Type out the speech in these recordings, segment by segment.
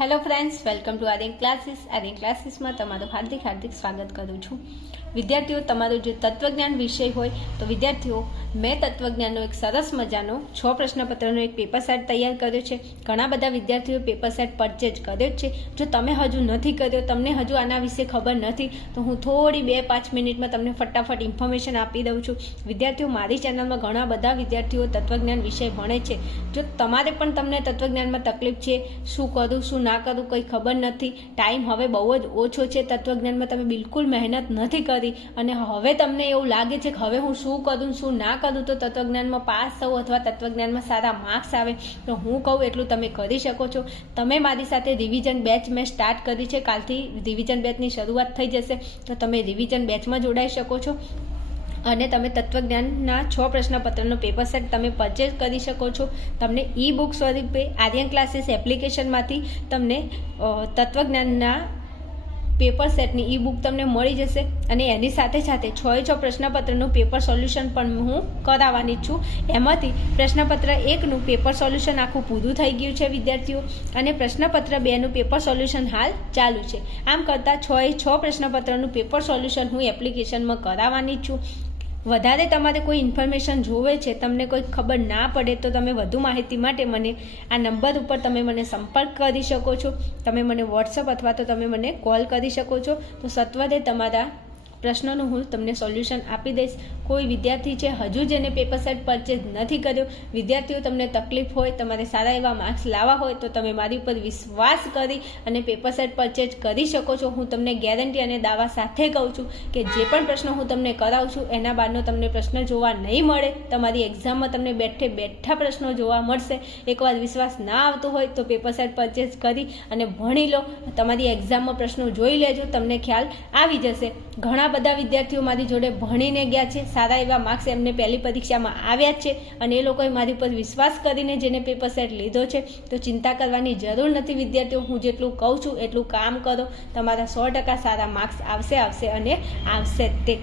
Hello friends welcome to Aryan classes Aryan ક્લાસીસમાં તમારું હાર્દિક હાર્દિક સ્વાગત કરું છું. વિદ્યાર્થીઓ, તમારું જે તત્વજ્ઞાન વિષય હોય, તો વિદ્યાર્થીઓ, મેં તત્વજ્ઞાનનો એક સરસ મજાનો છ પ્રશ્નપત્રનો એક પેપર સેટ તૈયાર કર્યો છે. ઘણા બધા વિદ્યાર્થીઓ પેપર સેટ પરચેજ કર્યો જ છે. જો તમે હજુ નથી કર્યો, તમને હજુ આના વિશે ખબર નથી, તો હું થોડી બે પાંચ મિનિટમાં તમને ફટાફટ ઇન્ફોર્મેશન આપી દઉં છું. વિદ્યાર્થીઓ, મારી ચેનલમાં ઘણા બધા વિદ્યાર્થીઓ તત્વજ્ઞાન વિષય ભણે છે. જો તમારે પણ તમને તત્વજ્ઞાનમાં તકલીફ છે, શું કરું, શું ના કરું, કંઈ ખબર નથી. ટાઈમ હવે બહુ જ ઓછો છે. તત્વજ્ઞાનમાં તમે બિલકુલ મહેનત નથી કરી. અને હવે તમને એવું લાગે છે કે હવે હું શું કરું, શું ના કરું, તો તત્વજ્ઞાનમાં પાસ થવું અથવા તત્વજ્ઞાનમાં સારા માર્ક્સ આવે, તો હું કહું એટલું તમે કરી શકો છો. તમે મારી સાથે રિવિઝન બેચ મેં સ્ટાર્ટ કરી છે. કાલથી રિવિઝન બેચની શરૂઆત થઈ જશે. તો તમે રિવિઝન બેચમાં જોડાઈ શકો છો. અને તમે તત્વજ્ઞાનના છ પ્રશ્નપત્રનો પેપર સેટ તમે પરચેસ કરી શકો છો. તમને ઈ બુક સ્વરૂપે આર્યન ક્લાસીસ એપ્લિકેશનમાંથી તમને તત્વજ્ઞાનના પેપર સેટની ઈ બુક તમને મળી જશે. અને એની સાથે સાથે છ છ પ્રશ્નપત્રનું પેપર સોલ્યુશન પણ હું કરાવવાની છું. એમાંથી પ્રશ્નપત્ર એકનું પેપર સોલ્યુશન આખું પૂરું થઈ ગયું છે, વિદ્યાર્થીઓ. અને પ્રશ્નપત્ર બેનું પેપર સોલ્યુશન હાલ ચાલુ છે. આમ કરતાં છ એ છ પ્રશ્નપત્રનું પેપર સોલ્યુશન હું એપ્લિકેશનમાં કરાવવાની છું. વધારે તમારે કોઈ ઇન્ફોર્મેશન જોવે છે, તમને કોઈ ખબર ના પડે, તો તમે વધુ માહિતી માટે મને આ નંબર ઉપર તમે મને સંપર્ક કરી શકો છો. તમે મને વોટ્સઅપ અથવા તો તમે મને કોલ કરી શકો છો. તો સત્વરે તમારા પ્રશ્નોનું હું તમને સોલ્યુશન આપી દઈશ. કોઈ વિદ્યાર્થી છે હજુ જેને પેપર સેટ પરચેઝ નથી કર્યો, વિદ્યાર્થીઓ તમને તકલીફ હોય, તમારે સારા એવા માર્ક્સ લાવવા હોય, તો તમે મારી ઉપર વિશ્વાસ કરી અને પેપર સેટ પરચેઝ કરી શકો છો. હું તમને ગેરંટી અને દાવા સાથે કહું છું કે જે પણ પ્રશ્નો હું તમને કરાવું છું, એના બાદનો તમને પ્રશ્ન જોવા નહીં મળે. તમારી એક્ઝામમાં તમને બેઠે બેઠા પ્રશ્નો જોવા મળશે. એકવાર વિશ્વાસ ના આવતો હોય તો પેપર સેટ પરચેઝ કરી અને ભણી લો. તમારી એક્ઝામમાં પ્રશ્નો જોઈ લેજો, તમને ખ્યાલ આવી જશે. ઘણા બધા વિદ્યાર્થીઓ મારી જોડે ભણીને ગયા છે, સારા એવા માર્ક્સ એમને પહેલી પરીક્ષામાં આવ્યા છે અને એ લોકોએ મારી પર વિશ્વાસ કરીને જેને પેપર સેટ લીધો છે, તો ચિંતા કરવાની જરૂર નથી વિદ્યાર્થીઓ, હું જેટલું કહું છું એટલું કામ કરો, તમારા સો ટકા સારા માર્ક્સ આવશે આવશે અને આવશે તે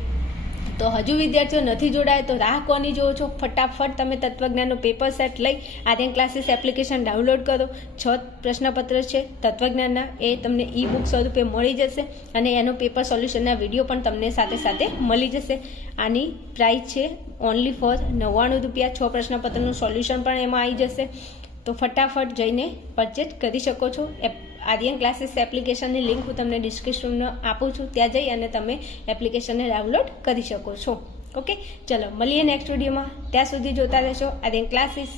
તો હજુ વિદ્યાર્થીઓ નથી જોડાય, તો રાહ કોની જોવો છો? ફટાફટ તમે તત્વજ્ઞાનનો પેપર સેટ લઈ આર્યન ક્લાસીસ એપ્લિકેશન ડાઉનલોડ કરો. છ પ્રશ્નપત્ર છે, તત્વજ્ઞાનના. એ તમને ઈ બુક સ્વરૂપે મળી જશે અને એનો પેપર સોલ્યુશનના વીડિયો પણ તમને સાથે સાથે મળી જશે. આની પ્રાઇસ છે ઓનલી ફોર નવ્વાણું રૂપિયા. છ પ્રશ્નપત્રનું સોલ્યુશન પણ એમાં આવી જશે. તો ફટાફટ જઈને પરચેજ કરી શકો છો. એપ આર્યન ક્લાસીસ એપ્લિકેશનની લિંક હું તમને ડિસ્ક્રિપ્શનમાં આપું છું. ત્યાં જઈ અને તમે એપ્લિકેશનને ડાઉનલોડ કરી શકો છો. ઓકે ચલો, મળીએ નેક્સ્ટ વિડીયોમાં ત્યાં સુધી જોતા રહેશો. આર્યન ક્લાસીસ